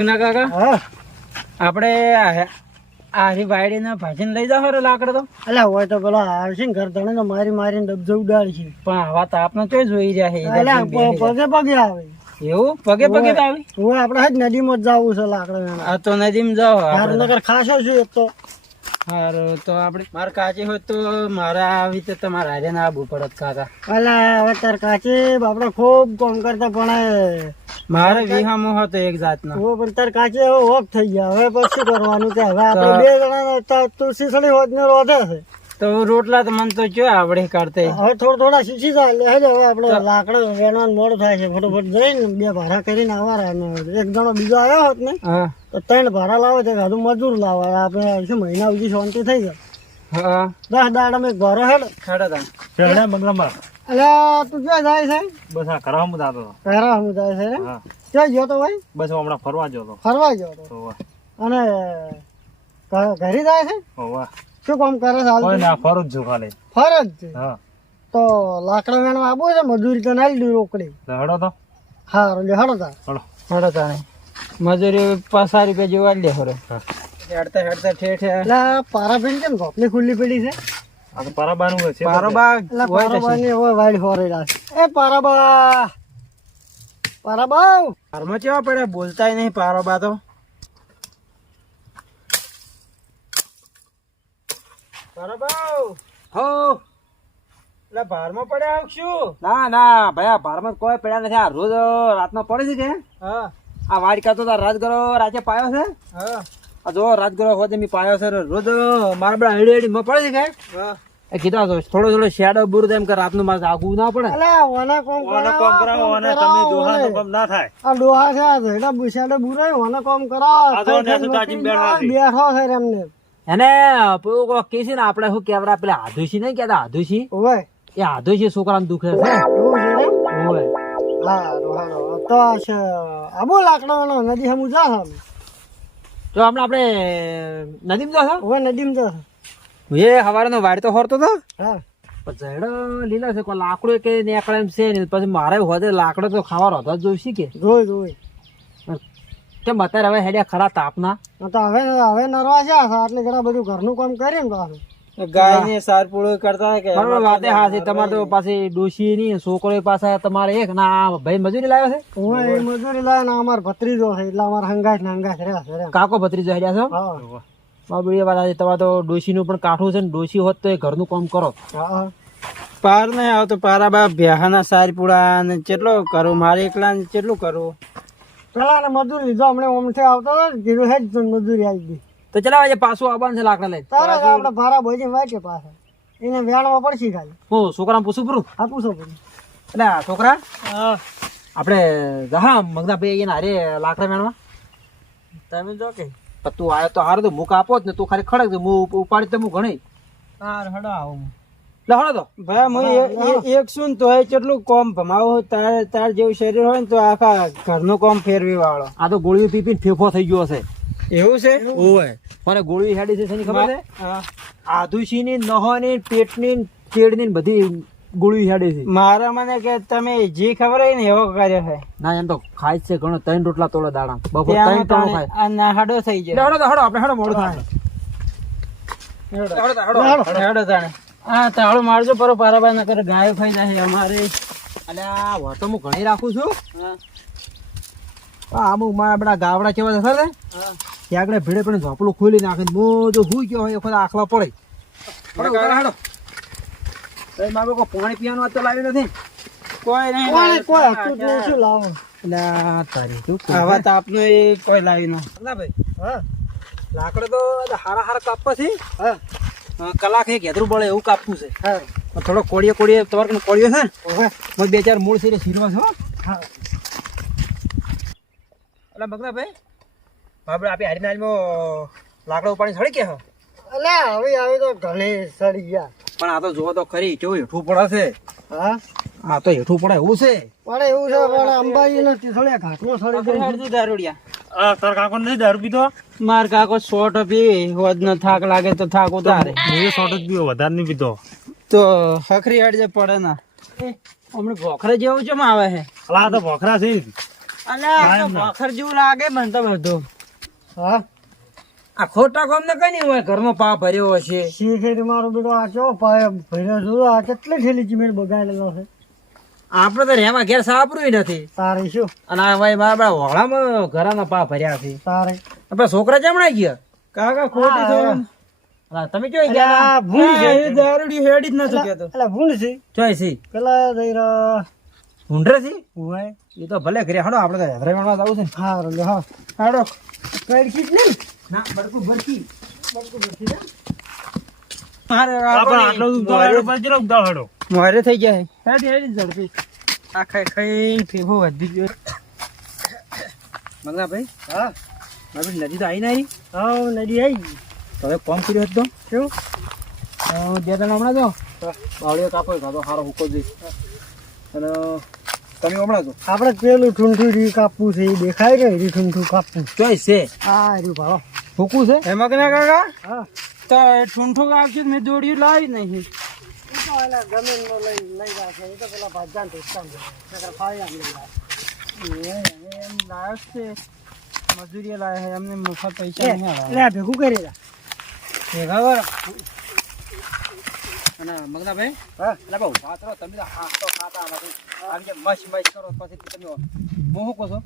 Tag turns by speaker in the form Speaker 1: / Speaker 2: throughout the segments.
Speaker 1: મગના કાકા? આપણે આરી વાયડી ના ભાજીને લઈ જાવ રે લાકડો તો.
Speaker 2: અલા હોય તો પેલા આવશે ને ઘર ધણે તો મારી મારીને ડબજો ઉડાડશે
Speaker 1: પણ આવા તાપનો તો જોઈ રહ્યા છે
Speaker 2: પગે પગે આવે.
Speaker 1: એવું? પગે પગે તો આવી?
Speaker 2: હું આપણે હજ નદીમાં જ જવું છે લાકડા
Speaker 1: આ તો નદીમાં આપણે.
Speaker 2: ગાંધીનગર ખાસો છું એક તો.
Speaker 1: હારું તો આપણે મારે કાચી હોય તો મારે આવી તો તમારા હારે ના આવવું પડત કાકા.
Speaker 2: અલા હવે તાર કાચી બાપડે ખૂબ કામ કરતા પણ
Speaker 1: મારે વિહામો હતો એક જાતનો.
Speaker 2: હવે પણ તાર કાકી હવે ઓફ થઈ ગયા. હવે પછી શું કરવાનું કે હવે આપણે બે જણા તુલસી સળી હોત ને રોધે છે.
Speaker 1: તો રોટલા તો મને તો કયો આવડે કરતે.
Speaker 2: હવે થોડા થોડા શીખી જાય લે હવે આપણે લાકડો વેણવાનું મોડું થાય છે. ફટોફટ જઈને બે ભાડા કરીને આવવા ને એક જણો બીજો આવ્યો હોત ને તો ત્રણ ભાડા લાવે છે હજુ મજૂર લાવે. આપણે શું મહિના સુધી શાંતિ થઈ જાય.
Speaker 1: હા.
Speaker 2: દસ દાડા મેં ઘરો હેડ.
Speaker 1: ખેડા તા
Speaker 3: શેરડા બંગલામાં
Speaker 2: એટલે તું ક્યાં જાય છે?
Speaker 3: બસ આ કરવા હું જાતો હતો.
Speaker 2: પહેરા હું જાય છે?
Speaker 3: હા.
Speaker 2: ક્યાં ગયો તો ભાઈ?
Speaker 3: બસ હું હમણાં ફરવા ગયો તો
Speaker 2: ફરવા ગયો તો?
Speaker 3: તો વાહ.
Speaker 2: અને ઘરે જાય છે?
Speaker 3: ઓ વાહ.
Speaker 2: શું કામ કરે છે હાલ?
Speaker 3: કોઈ ના ફરું જ છું ખાલી.
Speaker 2: ફરજ
Speaker 3: હા.
Speaker 2: તો લાકડા વેણવા આવવું છે મજૂરી તો નાલી દઉં રોકડી.
Speaker 3: હડો તો.
Speaker 2: હા લે હડો તાર.
Speaker 3: હડો.
Speaker 1: ખડા તાણે મજૂરી પાચ રૂપિયા જેવા લે ખરો
Speaker 3: હા.
Speaker 1: હેડતા હેડતા ઠેઠ
Speaker 2: એટલે પારા પારાફીન કેમ ગોપલી ખુલ્લી પડી છે?
Speaker 3: આ તો પરાબાનું છે
Speaker 1: પારોબા
Speaker 2: એટલે
Speaker 1: હોય તો
Speaker 2: વાઈડ ફોરેલા એ પારાબા! પારાબા
Speaker 1: ઘરમાં કેવા પડે બોલતાય નહીં પારોબા તો. પારોબા
Speaker 4: હો!
Speaker 1: એટલે ભારમાં પડ્યા આવ શું?
Speaker 4: ના ના ભાઈ આ ભારમાં કોઈ પડ્યા નથી. આ રોજ રાતનો પડે છે કે?
Speaker 1: હા.
Speaker 4: આ વાડકા તો તાર રાજગરો રાજે પાયો છે?
Speaker 1: હા.
Speaker 4: આ જો રાજગરો હોદે મી પાયો છે રોજ મારા બધા હેડી હડી માં પડે છે કે?
Speaker 1: હા.
Speaker 4: કીધા તો થોડો થોડો શેડો બુર એમ કે રાતનું મારે આગું ના પડે.
Speaker 2: અલે ઓના કોમ
Speaker 3: ઓને
Speaker 2: કરાવો,
Speaker 3: કોમ કરાવો
Speaker 2: કોમ
Speaker 3: તમે દોહાનું
Speaker 2: ઓને.
Speaker 3: કામ ના થાય.
Speaker 2: આ ડોહા છે આ ધોઈડા બુસાડે બુરાય ઓને કોમ કરાવો.
Speaker 3: આ તો ને શું તાજી બેઠા છે.
Speaker 2: બેઠો છે એમને.
Speaker 4: એને પેલું કોક કે છે ને આપણે શું કેવરા પેલા આધુસી નહીં કેતા આધુસી
Speaker 2: ઓવે.
Speaker 4: એ આધુસી છોકરાને દુખે છે. ઓય.
Speaker 2: હા તો આ બો આબો લાકડાનો નદી હમુ જા
Speaker 4: તો હમણાં આપણે નદીમ જો
Speaker 2: નદી નદીમ જા
Speaker 4: એ હવારે વાડ તો હોરતો હતો
Speaker 2: હા.
Speaker 4: પણ લીલા છે કોઈ લાકડું કે નીકળે એમ છે ને પછી મારે હોદે લાકડો તો ખાવાનો હતો જોઈશી કે?
Speaker 2: જોઈ જોઈ.
Speaker 4: કેમ અત્યારે હવે હેડ્યા ખરા તાપના?
Speaker 2: તો હવે હવે નરવા છે એટલે જરા બધું ઘરનું કામ કરે ને પાછું.
Speaker 1: ગાય ને સાર પૂળો કરતા કે
Speaker 4: બરોબર વાતે હા છે તમારે તો પાછી ડોશી ની છોકરો પાસે તમારે એક ના આ ભાઈ મજૂરી લાવ્યો છે?
Speaker 2: મજૂરી લાવે ને અમાર ભત્રીજો છે એટલે અમાર હંગાશ ને હંગાશ રહ્યા છે
Speaker 4: કાકો ભત્રીજો હેડ્યા છો?
Speaker 2: હા.
Speaker 4: બાબુ એ વાત સાચી. તમારે તો ડોશી નું પણ કાઠું છે ને ડોશી હોત તો એ ઘરનું કામ કરો.
Speaker 2: હા.
Speaker 1: પાર નહીં આવતો પારા બા બ્યાહાના સાર પૂળા ને કેટલો કરું મારે એકલા ને કેટલું કરું?
Speaker 2: પેલા ને મજૂર લીધો હમણાં ઓમથી આવતો ધીરુ હે જ મજૂરી આવી ગઈ
Speaker 4: તો ચલાવે છે પાછું આવવાનું છે લાકડા લઈ
Speaker 2: તારા આપણે ભારા ભોજી વાંચે પાછા. એને વેણમાં પડશે ખાલી.
Speaker 4: હું છોકરાને પૂછું પૂરું?
Speaker 2: હા પૂછો પૂરું.
Speaker 4: એટલે આ છોકરા? આપણે હા મગના ભાઈ એના હારે લાકડા મેળવા
Speaker 1: તમે જો કે.
Speaker 4: પણ તું આવ્યો તો હારો તો મુક આપો જ ને તું ખાલી ખડક હું ઉપાડી તો હું ઘણી.
Speaker 1: હાર હડો આવું
Speaker 4: લે તો.
Speaker 1: ભાઈ હું એક શું તો એ કેટલું કોમ ભમાવું તાર તાર જેવું શરીર હોય ને તો આખા ઘરનો કોમ ફેરવી વાળો.
Speaker 4: આ તો ગોળીઓ પીપી ફેફો થઈ ગયો હશે.
Speaker 1: એવું છે?
Speaker 4: ઓય મને ગોળી હેડી છે શેની ખબર છે. આધુસી ની નહોની પેટની ચેડની ને બધી ગોળી હેડી છે.
Speaker 1: મારા મને કે તમે જે ખબર હોય ને એવો કર્યો છે.
Speaker 4: ના એમ તો ખાય છે ઘણો ત્રણ રોટલા તોડે દાડા બપોર ત્રણ ત્રણ ખાય.
Speaker 1: ના હડો થઈ જાય
Speaker 4: હળો તો આપણે હળો મોડો થાય. તો હળો
Speaker 1: હેડો. તાણે હા તાળું મારજો પરો પારાબા ન કરે ગાયો ખાઈ જાય અમારે.
Speaker 4: અલ્યા આ તો હું ઘણી રાખું છું.
Speaker 1: હા.
Speaker 4: અમુક મારા આપણા ગાવડા કેવા છે
Speaker 1: ને
Speaker 4: ત્યાં આગળ ભીડે પણ ઝોપડું ખોલી નાખે ને હું જો હુઈ ગયો હોય એ આખલા પડે. હળો. તો એ મારે કોઈ પાણી પીવાનું આ તો લાવ્યું નથી.
Speaker 1: કોઈ નહીં
Speaker 2: કોઈ કોઈ હતું જ નહીં શું લાવો
Speaker 4: એટલે તારી તું
Speaker 1: આવા તાપનું એ કોઈ લાવી ના.
Speaker 4: ના ભાઈ.
Speaker 2: હા
Speaker 4: લાકડો તો હારા હારા કાપવા છે.
Speaker 2: હા.
Speaker 4: કલાક એક હેદરું બળે એવું કાપવું છે.
Speaker 2: હા.
Speaker 4: થોડો કોળીએ કોળીએ તમારે કોળીઓ છે ને?
Speaker 2: ઓવે
Speaker 4: બે ચાર મૂળ છે શીરવા છો
Speaker 2: હા.
Speaker 4: એટલે મગના ભાઈ આપણે આપી હારીને હારીમાં લાકડો ઉપાડી સડી કે હા.
Speaker 2: અલે હવે આવે તો ઘણી સડી ગયા.
Speaker 4: પણ આ તો જોવો તો ખરી કેવું હેઠું પડે છે?
Speaker 2: હા?
Speaker 4: આ તો હેઠું પડે એવું છે?
Speaker 2: પણ એવું છે પણ અંબાજી નો તીથોડિયા ઘાટમાં સળી
Speaker 1: હેડજો દારૂડિયા
Speaker 3: આ તાર કાકો નહીં દારૂ પીધો?
Speaker 1: માર કાકો શોર્ટ પી હોદ નો થાક લાગે તો થાક ઉતારે.
Speaker 3: શોર્ટ જ પીવો વધારે નહીં પીધો.
Speaker 1: તો હખરી હેડજે પડે ના. હમણાં ભોખરે જેવું ચમ આવે છે
Speaker 3: અલા તો ભોખરા છે. ના.
Speaker 1: ભાખર જેવું લાગે મને તો બધું.
Speaker 2: હા?
Speaker 4: આ ખોટા કોમ ને કઈ નહીં હોય ઘરનો પા ભર્યો હશે
Speaker 2: શીખેરી મારો બેટો? આ ચો પાય? ભર્યો છું આ કેટલી થેલી ચીમેટ બગાડેલો છે?
Speaker 4: આપણે તો એમાં ઘેર સાપરું નથી.
Speaker 2: તારે શું?
Speaker 4: અને આ ભાઈ મારા હોળામાં ઘરાના પા ભર્યા છે.
Speaker 2: તારે?
Speaker 4: આપડે છોકરા જમણા ગયા?
Speaker 1: કાકા ખોટી થયો.
Speaker 4: તમે ક્યાં ગયા?
Speaker 2: ભૂલ છે.
Speaker 1: એ દારૂડી હેડી જ નતું તો.
Speaker 2: એટલે ભૂલ છે.
Speaker 4: ચોય છે?
Speaker 2: પેલા જઈ રહ્યા
Speaker 4: છે?
Speaker 2: હોય.
Speaker 4: એ તો ભલે ઘરે હાડો આપણે તો હેદરાબાદમાં જવું છે
Speaker 2: હા લે હા.
Speaker 1: હાડો.
Speaker 2: કઈ કીટ ને
Speaker 4: ના બડકું ભરતી.
Speaker 3: ઉગદાવ હેડો.
Speaker 1: મોરે થઈ ગયા ઝડપી. આ ખાઈ ખાઈ ફેફો વધી ગયો.
Speaker 4: મંગના ભાઈ
Speaker 2: હા.
Speaker 4: મારી નદી તો આવી ના
Speaker 2: હા નદી આવી ગઈ
Speaker 4: તો હવે કોમ કર્યો હતો?
Speaker 2: શું?
Speaker 4: જે બે હમણાં જો બાવળીઓ કાપો કાતો સારો હુકો જઈ અને તમે હમણાં જો
Speaker 2: આપણે પેલું ઠૂંઠું રી કાપવું છે એ દેખાય ને રી ઠૂંઠું કાપવું.
Speaker 4: ચોય છે.
Speaker 2: હા રહ્યું ભાડો
Speaker 4: હુકું છે?
Speaker 1: એમાં કે ના કાકા?
Speaker 2: હા.
Speaker 1: તો ઠૂંઠો આવશે મેં દોડ્યું લાવી નહીં. મજૂરી લાવે. છે. એમને મફત પૈસા નહીં
Speaker 2: ભેગું કરી
Speaker 1: ભેગા બરાબર
Speaker 4: અને મગના ભાઈ
Speaker 2: હા.
Speaker 4: એટલે બહુ વાત તમે તો હાથ તો ખાતા નથી. જે મશ મશ કરો પછી તમે હું શું કહો છો.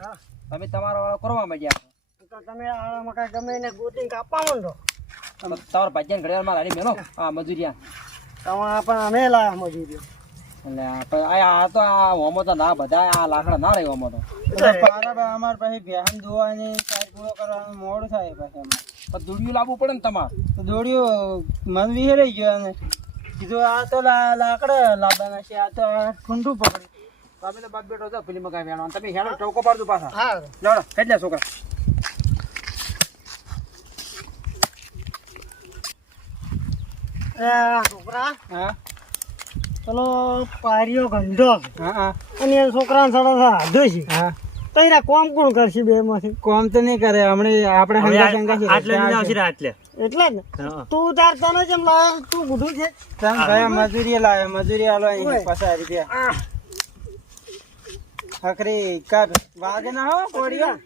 Speaker 2: હા.
Speaker 4: તમે તમારા વાળો કરવા માંડ્યા
Speaker 2: તો તમે આમાં કાંઈ ગમે એને ગોતીને કાપવા માંડો.
Speaker 4: છો તો તમારા ભાજ્યાને ઘડિયાળમાં રાડી મેલો? આ મજૂરિયા.
Speaker 2: તમારે પણ અમે લાયા મજૂરીઓ.
Speaker 4: એટલે આ તો આ હોમો તો ના બધા આ લાકડા ના રહી હોમો તો.
Speaker 1: અમાર પાસે બેહન ધોવાની પૂરો કરવાનું મોડું થાય પછી અમારે.
Speaker 4: પણ દુડિયું લાવવું પડે ને તમારે?
Speaker 1: દોડિયું મન વિહેરાઈ ગયો અને કીધું આ તો લા- લાકડા લાવવાના છે આ તો આ પકડી. પકડ્યું
Speaker 4: તમે તો બાપ બેઠો છો પેલી મકાઈ તમે હેડો ટોકો પાડજો પાછા.
Speaker 2: હા.
Speaker 4: લડો કેટલા છોકરા
Speaker 2: એ આ છોકરા.
Speaker 1: હા.
Speaker 2: પેલો પારીઓ ગંધો અને એ છોકરા સાડા છે.
Speaker 1: હા.
Speaker 2: તો કોમ કોણ કરશે બે માંથી?
Speaker 1: કોમ તો નહીં કરે. હમણે આપણે હંગા શંગા છે
Speaker 3: આટલે લઈને આવશે આટલે
Speaker 2: એટલે જ ને. તું તાર તને જેમ લા તું ગુઢું છે.
Speaker 1: તમ ગયા મજૂરી લાવે મજૂરી આલો અહીં. પચાસ રૂપિયા હકરી કર. વાગે ના હો કોળિયો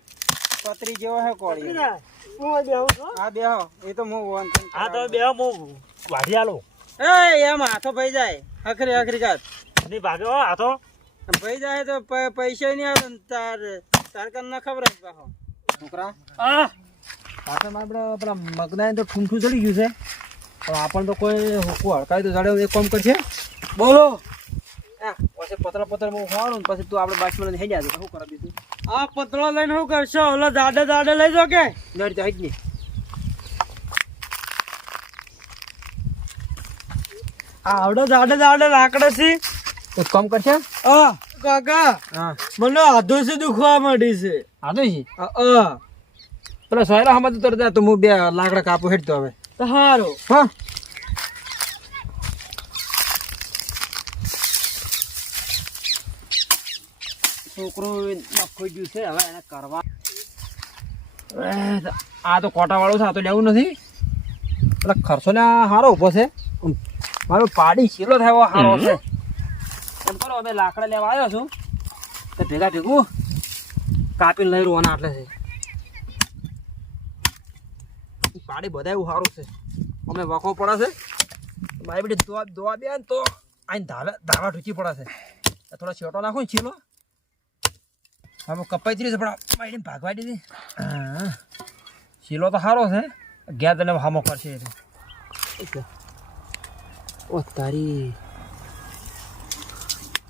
Speaker 1: પતરી જેવો હે કોડી
Speaker 2: હું બેહો
Speaker 1: હા. બેહો. એ તો હું વોન
Speaker 3: આ તો બેહો હું વાઢી આલો.
Speaker 1: એ એમ હાથો ભાઈ જાય. હખરી હખરી કાત
Speaker 3: નહીં ભાગે હો હાથો. તો
Speaker 1: ભાઈ જાય તો પૈસા નહીં આવે તાર તાર કન ના ખબર જ પાછો
Speaker 4: છોકરા?
Speaker 3: આ
Speaker 4: પાછળ મારે પેલા પેલા મગનાએ તો ઠૂંઠું ચડી ગયું છે. પણ આપણને તો કોઈ હુકું હડકાય તો જાડે એક કામ કરશે બોલો. પછી પતરા પતરા હું હોવાનું ને પછી તું આપણે બાજુમાં લઈને હેડ્યા જાય શું કરે બીજું?
Speaker 1: આ પતળો લઈને શું કરશો? ઓલો દાડે દાડે લઈ જો કે?
Speaker 4: નડી તો જ નહીં.
Speaker 1: આવડો જાડે જાડે લાકડે છે.
Speaker 4: એક કામ કરશે
Speaker 1: આ કાકા
Speaker 4: હા.
Speaker 1: મને આધો છે દુખવા માંડી છે.
Speaker 4: આધો.
Speaker 1: અ, અ.
Speaker 4: પેલા સોયરા હમણાં તો તરત તો હું બે લાકડા કાપું હેડતો હવે.
Speaker 1: તો હારું.
Speaker 4: હા. છોકરો નખો ગયું છે હવે એને કરવા. આ તો કોટા વાળો છે આ તો લેવું નથી. એટલે ખર્ચો ને હારો સારો ઊભો છે. મારો પાડી ચીલો થાય હારો છે. એમ કરો અમે લાકડા લેવા આવ્યો છું. તો ભેગા ભેગું કાપીને લઈ રૂવાના આટલે છે. પાડી બધા એવું સારું છે. અમે વખો પડે છે. મારી બેટી દોવા દોવા બે ને તો આઈને ધાવા ધાવા ઢૂંચી પડે છે. થોડો છેટો નાખો ને છીલો હવે કપાઈ ત્રીસ પણ મારી ભાગવા દીધી. હા. છીલો તો સારો છે. ગેર તને હામો કરશે. એટલે ઓ તારી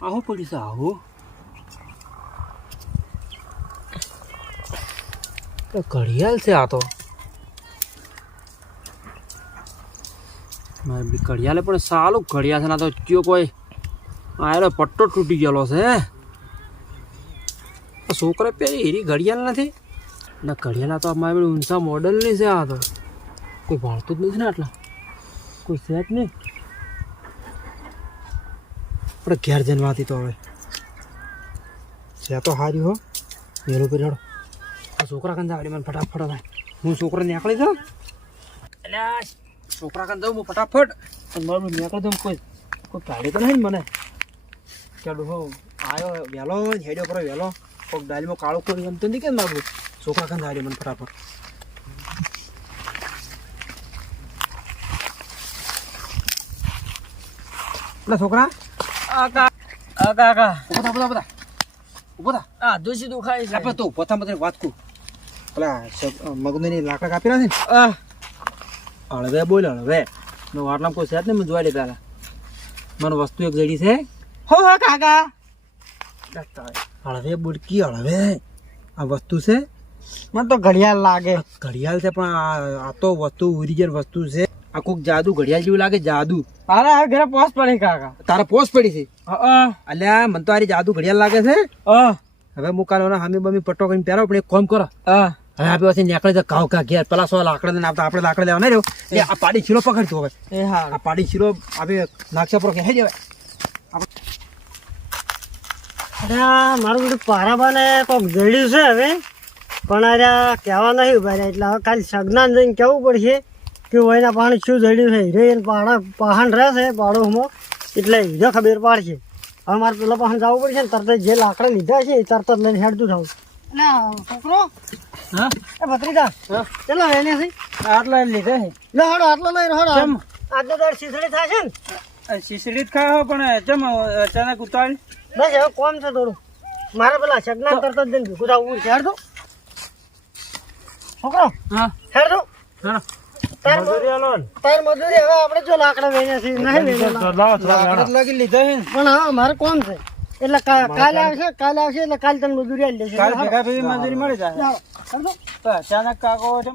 Speaker 4: આવું પડ્યું છે તો ઘડિયાળ છે આ તો ઘડિયાળે પણ સારું ઘડિયાળ છે ના તો કયો કોઈ આયલો પટ્ટો તૂટી ગયેલો છે છોકરા પેલી એરી ઘડિયાળ નથી ના ઘડિયાળ તો અમારે ઊંચા મોડલની છે આ તો કોઈ ભણતું જ નથી ને આટલા કોઈ છે જ નહીં આપણે ઘેર જઈને વાતી તો હવે. છે તો હારી હો. વેલું કરી હેડો. આ છોકરા કંદા આવડી મને ફટાફટ થાય હું છોકરા નીકળી દઉં એટલે છોકરા કાન દઉં હું ફટાફટ? અને મારું નીકળી દઉં કોઈ કોઈ ગાડી તો નહીં મને. ચાલો હો આવ્યો વહેલો હેડ્યો કરો વહેલો. કોઈક ડાલીમાં કાળું કોઈ ગમતું નથી કે મારું. છોકરા કંદા આવડી મને ફટાફટ. એટલે છોકરા.
Speaker 1: આ કા આ કાકા.
Speaker 4: ઊભો થા ઊભો થા ઊભો થા.
Speaker 1: આ દુસી દુખાય છે.
Speaker 4: આપણે તો પોતા બધા વાત કહું પેલા મગની લાકડા કાપી રહ્યા છે ને.
Speaker 1: આ
Speaker 4: હળવે બોલ હળવે મેં વાટલામાં કોઈ જ ને મને જોવા દે પેલા. મને વસ્તુ એક જડી છે.
Speaker 1: હો હો કાકા.
Speaker 4: હળવે આ વસ્તુ છે.
Speaker 2: મને તો ઘડિયાળ લાગે.
Speaker 4: ઘડિયાળ છે પણ આ આ તો વસ્તુ ઓરિજિનલ વસ્તુ છે. આ કોક જાદુ ઘડિયાળ જેવું લાગે જાદુ.
Speaker 1: તારા આ ઘરે પોસ પડી કાકા.
Speaker 4: તારા પોસ પડી છે?
Speaker 1: હા
Speaker 4: અલ્યા મને તો આરી જાદુ ઘડિયાળ લાગે છે.
Speaker 1: હા
Speaker 4: હવે હું કાલે હામી બમી પટ્ટો કરીને પહેરાવ પણ એક કોમ કરો.
Speaker 1: હા
Speaker 4: હવે આપણે પછી નીકળે તો કાવ કા ઘેર. પેલા સો લાકડા ને આપતા આપણે લાકડા લેવા નહીં રહ્યો. એ. આ પાડી શીરો પકડતો હવે.
Speaker 1: એ હા.
Speaker 4: આ પાડી શીરો આપણે નાક્ષા પર કહે જવાય?
Speaker 2: અરે મારું બધું પારાબાને કોક જડ્યું છે હવે. પણ અરે કહેવા નહીં ઊભા એટલે હવે કાલે સગના જઈને કેવું પડશે? કે એના પાણી શું જડ્યું છે? હીરે એને પાણા પહાણ રહેશે પાડોશમાં. એટલે હીરો ખબર પાડશે. હવે મારે પેલા પહાણ જવું પડશે ને તરત જ જે લાકડા લીધા છે એ તરત જ લઈને હેડતું થવું એટલે છોકરો?
Speaker 1: હા?
Speaker 2: એ ભત્રીજા
Speaker 1: હા.
Speaker 2: ચલો એને છે?
Speaker 1: આટલા લીધા છે.
Speaker 2: લે હડો આટલો લઈ હડો.
Speaker 1: ચમ?
Speaker 2: આજનો દર શીસડી છે ને?
Speaker 1: જ ખાવ પણ અચાનક ઉતારી?
Speaker 2: બસ હવે કોમ છે થોડું. મારે પેલા સગનાન તરત જ જઈને ભેગું થવું છે હેડ દો છોકરો
Speaker 1: હા?
Speaker 2: હેડ દો
Speaker 3: હા.
Speaker 2: તાર
Speaker 3: મજૂરી આલો ને.
Speaker 2: તાર મજૂરી હવે આપણે જો લાકડા વેચ્યા છે નહીં
Speaker 1: લાકડા લાગી લીધા છે
Speaker 2: પણ હા મારે કોમ છે. એટલે કાલે આવશે કાલે આવશે એટલે કાલે તને મજૂરી આલી દેશે
Speaker 1: કાલ ભેગા ભેગી મજૂરી મળી જાય. અચાનક કાકો